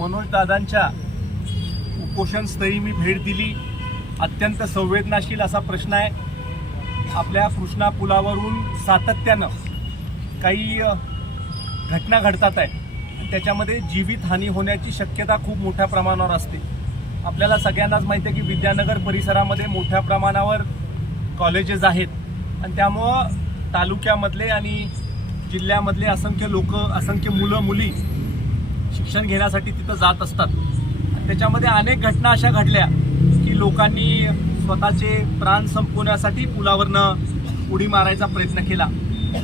मनोज दादांच्या उपोषण स्थळी मी भेट दिली। अत्यंत संवेदनशील असा प्रश्न आहे। आपल्या कृष्णा पुलावरून सातत्यानं काही घटना घडतात आहे, त्याच्यामध्ये जीवितहानी होण्याची शक्यता खूप मोठ्या प्रमाणावर असते। आपल्याला सगळ्यांनाच माहिती आहे की विद्यानगर परिसरामध्ये मोठ्या प्रमाणावर कॉलेजेस आहेत आणि त्यामुळं तालुक्यामधले आणि जिल्ह्यामधले असंख्य लोक, असंख्य मुलं मुली शिक्षण घेण्यासाठी तिथं जात असतात। त्याच्यामध्ये अनेक घटना अशा घडल्या की लोकांनी स्वतःचे प्राण संपवण्यासाठी पुलावरनं उडी मारायचा प्रयत्न केला।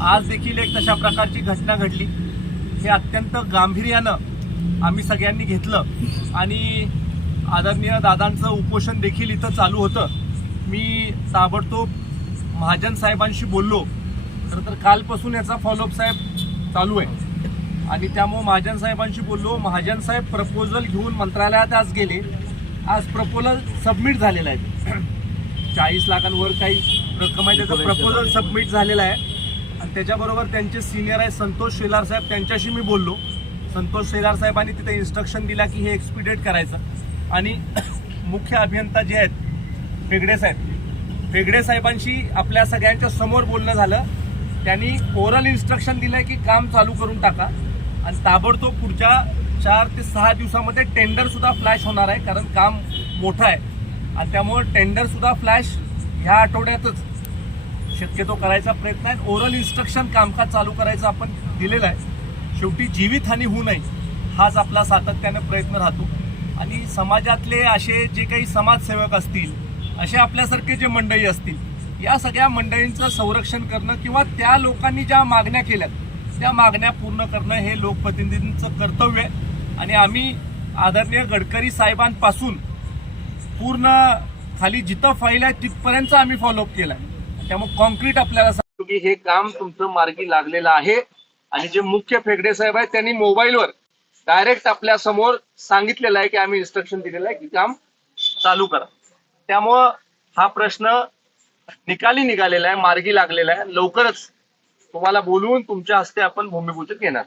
आज देखील एक तशा प्रकारची घटना घडली। हे अत्यंत गांभीर्यानं आम्ही सगळ्यांनी घेतलं आणि आदरणीय दादांचं उपोषण देखील इथं चालू होतं। मी ताबडतोब महाजन साहेबांशी बोललो। तर कालपासून याचा फॉलोअप साहेब चालू आहे आणि त्यामुळे महाजन साहेबांशी बोललो। महाजन साहेब प्रपोजल घेऊन मंत्रालयात आज गेले। आज प्रपोजल सबमिट झालेला आहे। 40 लाखांवर काही रक्कम आहे, त्याचं प्रपोजल सबमिट झालेलं आहे आणि त्याच्याबरोबर त्यांचे सिनियर आहे संतोष शेलार साहेब, त्यांच्याशी मी बोललो। संतोष शेलार साहेबांनी तिथे इन्स्ट्रक्शन दिला की हे एक्सपिडेट करायचं आणि मुख्य अभियंता जे आहेत फेगडे साहेबांशी आपल्या सगळ्यांच्या समोर बोलणं झालं। त्यांनी ओरल इन्स्ट्रक्शन दिलंय की काम चालू करून टाका आणि ताबडतोब पुढच्या 4 ते 6 दिवसामध्ये टेंडर सुद्धा फ्लॅश होणार आहे, कारण काम मोठं आहे आणि त्यामुळे टेंडर सुद्धा फ्लॅश ह्या आठवड्यातच शक्यतो करायचा प्रयत्न आहे। ओरल इन्स्ट्रक्शन कामकाज चालू करायचं आपण दिलेलं आहे। शेवटी जीवितहानी होऊ नये हाच आपला सातत्याने प्रयत्न राहतो आणि समाजातले असे जे काही समाजसेवक असतील, असे आपल्यासारखे जे मंडळी असतील, या सगळ्या मंडळींचं संरक्षण करणं किंवा त्या लोकांनी ज्या मागण्या केल्यात त्या मागण्या पूर्ण करणं हे लोकप्रतिनिधींचं कर्तव्य आहे आणि आम्ही आदरणीय गडकरी साहेबांपासून पूर्ण खाली जिथं फाईल आहे तिथपर्यंत आम्ही फॉलोअप केला आहे। त्यामुळे कॉन्क्रीट आपल्याला सांगतो की हे काम तुमचं मार्गी लागलेलं आहे आणि जे मुख्य फेगडे साहेब आहेत त्यांनी मोबाईलवर डायरेक्ट आपल्या समोर सांगितलेलं आहे की आम्ही इन्स्ट्रक्शन दिलेलं आहे की काम चालू करा। त्यामुळं हा प्रश्न निकाली निघालेला आहे, मार्गी लागलेला आहे। लवकरच तुम्हाला बोलवून तुमच्या हस्ते आपण भूमिपूजन घेणार।